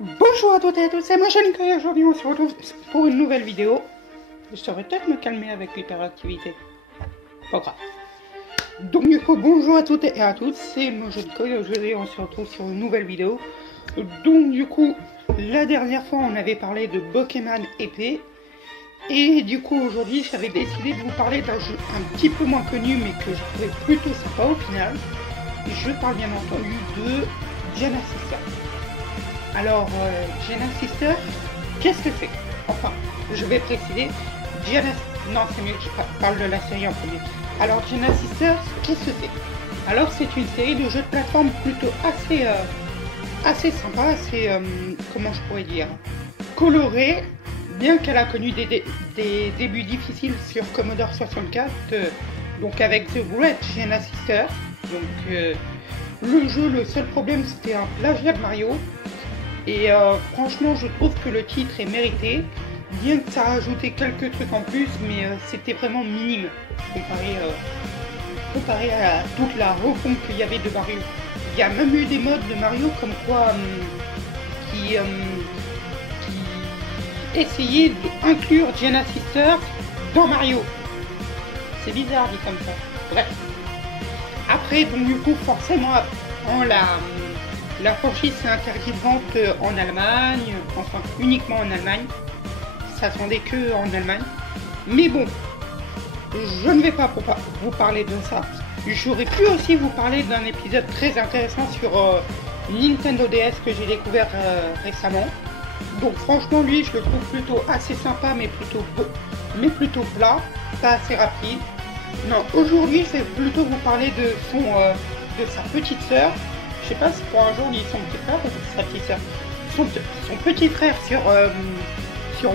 Bonjour à toutes et à tous, c'est moi Janika et aujourd'hui on se retrouve pour une nouvelle vidéo. Je saurais peut-être me calmer avec l'hyperactivité. Pas grave. Donc du coup, bonjour à toutes et à tous, c'est moi Janika et aujourd'hui on se retrouve sur une nouvelle vidéo. Donc du coup, la dernière fois on avait parlé de Pokémon épée. Et du coup aujourd'hui j'avais décidé de vous parler d'un jeu un petit peu moins connu mais que je trouvais plutôt sympa au final. Je parle bien entendu de Giana Sister. Alors, Giana Sister, qu'est-ce que c'est? Enfin, je vais préciser, non, c'est mieux que je parle de la série en premier. Alors, Giana Sister, qu'est-ce que c'est? Alors, c'est une série de jeux de plateforme plutôt assez sympa, assez, comment je pourrais dire, coloré, bien qu'elle a connu des débuts difficiles sur Commodore 64, donc avec The Great Giana Sister. Donc, le jeu, le seul problème, c'était un plagiat de Mario. Et franchement, je trouve que le titre est mérité, bien que ça a rajouté quelques trucs en plus, mais c'était vraiment minime comparé à toute la refonte qu'il y avait de Mario. Il y a même eu des modes de Mario comme quoi qui essayaient d'inclure Giana Sister dans Mario. C'est bizarre dit comme ça. Bref. Après, donc du coup, forcément, la franchise s'est interdite de vente en Allemagne, enfin uniquement en Allemagne. Ça se vendait que en Allemagne. Mais bon, je ne vais pas vous parler de ça. J'aurais pu aussi vous parler d'un épisode très intéressant sur Nintendo DS que j'ai découvert récemment. Donc franchement, lui, je le trouve plutôt assez sympa, mais plutôt plat, pas assez rapide. Non, aujourd'hui, je vais plutôt vous parler de sa petite sœur. Je sais pas si pour un jour il dit son petit frère ou sa petite sœur. Son petit frère sur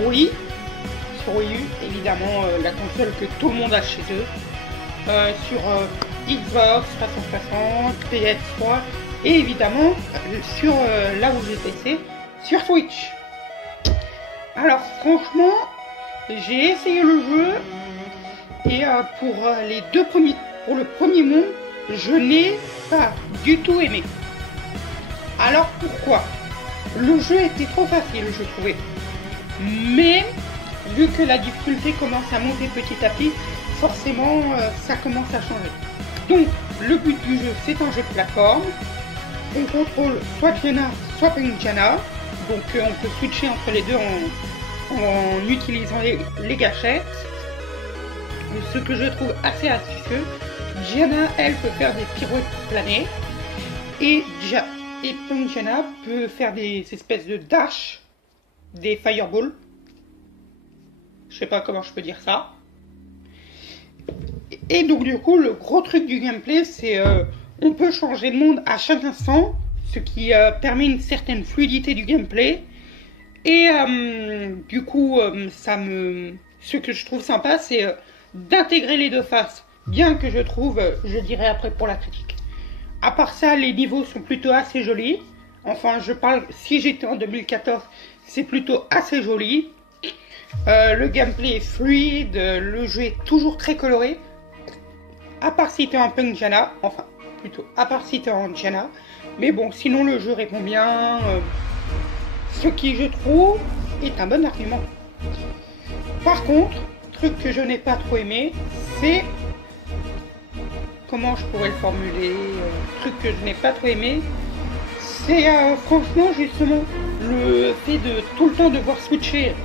Wii. Sur Wii U, évidemment, la console que tout le monde a chez eux. Sur Xbox 360, PS3 et évidemment sur là où j'ai testé, sur Switch. Alors franchement, j'ai essayé le jeu et pour le premier monde, je n'ai pas du tout aimé. Alors pourquoi? Le jeu était trop facile, je trouvais. Mais vu que la difficulté commence à monter petit à petit, forcément ça commence à changer. Donc le but du jeu, c'est un jeu de plateforme. On contrôle soit Giana, soit Giana. Donc on peut switcher entre les deux en utilisant les gâchettes. Ce que je trouve assez astucieux. Giana, elle peut faire des pirouettes planées. Et Giana peut faire des espèces de dash, des fireballs. Je sais pas comment je peux dire ça. Et donc du coup, le gros truc du gameplay, c'est on peut changer de monde à chaque instant, ce qui permet une certaine fluidité du gameplay. Et du coup, ce que je trouve sympa, c'est d'intégrer les deux faces. Bien que je trouve, je dirais après pour la critique. À part ça, les niveaux sont plutôt assez jolis. Enfin, je parle, si j'étais en 2014, c'est plutôt assez joli. Le gameplay est fluide, le jeu est toujours très coloré. À part si t'es en Punk Giana, enfin, plutôt, à part si t'es en Giana. Mais bon, sinon le jeu répond bien. Ce qui, je trouve, est un bon argument. Par contre, truc que je n'ai pas trop aimé, c'est... Comment je pourrais le formuler, truc que je n'ai pas trop aimé, c'est franchement justement le fait de tout le temps devoir switcher.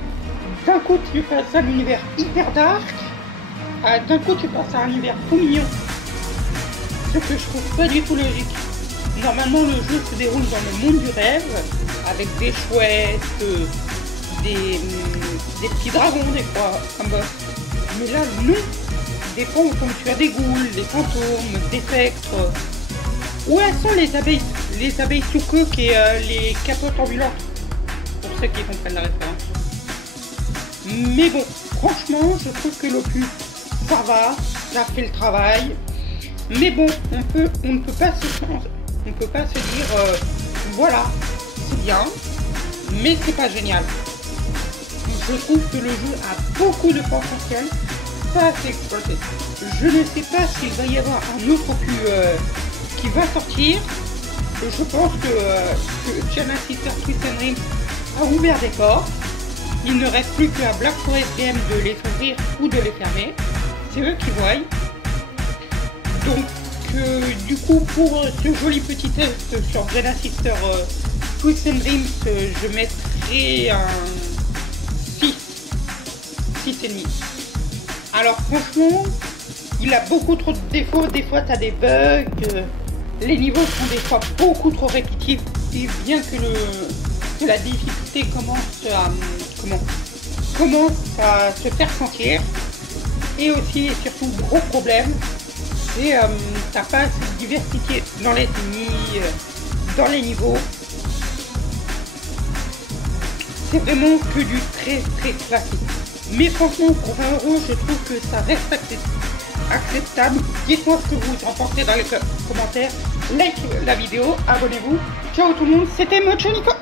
D'un coup tu passes à l'univers hyper dark, d'un coup tu passes à un univers tout mignon. Ce que je trouve pas du tout logique. Normalement le jeu se déroule dans le monde du rêve, avec des chouettes, des petits dragons des fois, un boss. Mais là non. Des fois on tombe sur des ghouls, des fantômes, des spectres. Où elles sont les abeilles sous coque et les capotes ambulantes? Pour ceux qui comprennent la référence. Mais bon, franchement, je trouve que l'opus, ça va, ça fait le travail. Mais bon, on ne peut pas se dire, voilà, c'est bien, mais c'est pas génial. Je trouve que le jeu a beaucoup de potentiel. Pas assez exploité. Je ne sais pas s'il va y avoir un autre opus qui va sortir, je pense que Genesis Twist and Ring a ouvert des portes. Il ne reste plus qu'à Black Forest Games de les ouvrir ou de les fermer. C'est eux qui voient. Donc du coup, pour ce joli petit test sur Genesis Twist and Dreams, je mettrai un 6,5. Alors franchement, il a beaucoup trop de défauts. Des fois, tu as des bugs. Les niveaux sont des fois beaucoup trop répétitifs. Et bien que la difficulté commence à se faire sentir. Et aussi, et surtout, gros problème, c'est t'as pas assez de diversité dans les ennemis, dans les niveaux. C'est vraiment que du très classique. Mais franchement, pour 20 €, je trouve que ça reste acceptable. Dites-moi ce que vous en pensez dans les commentaires. Like la vidéo, abonnez-vous. Ciao tout le monde, c'était Mocho Nico.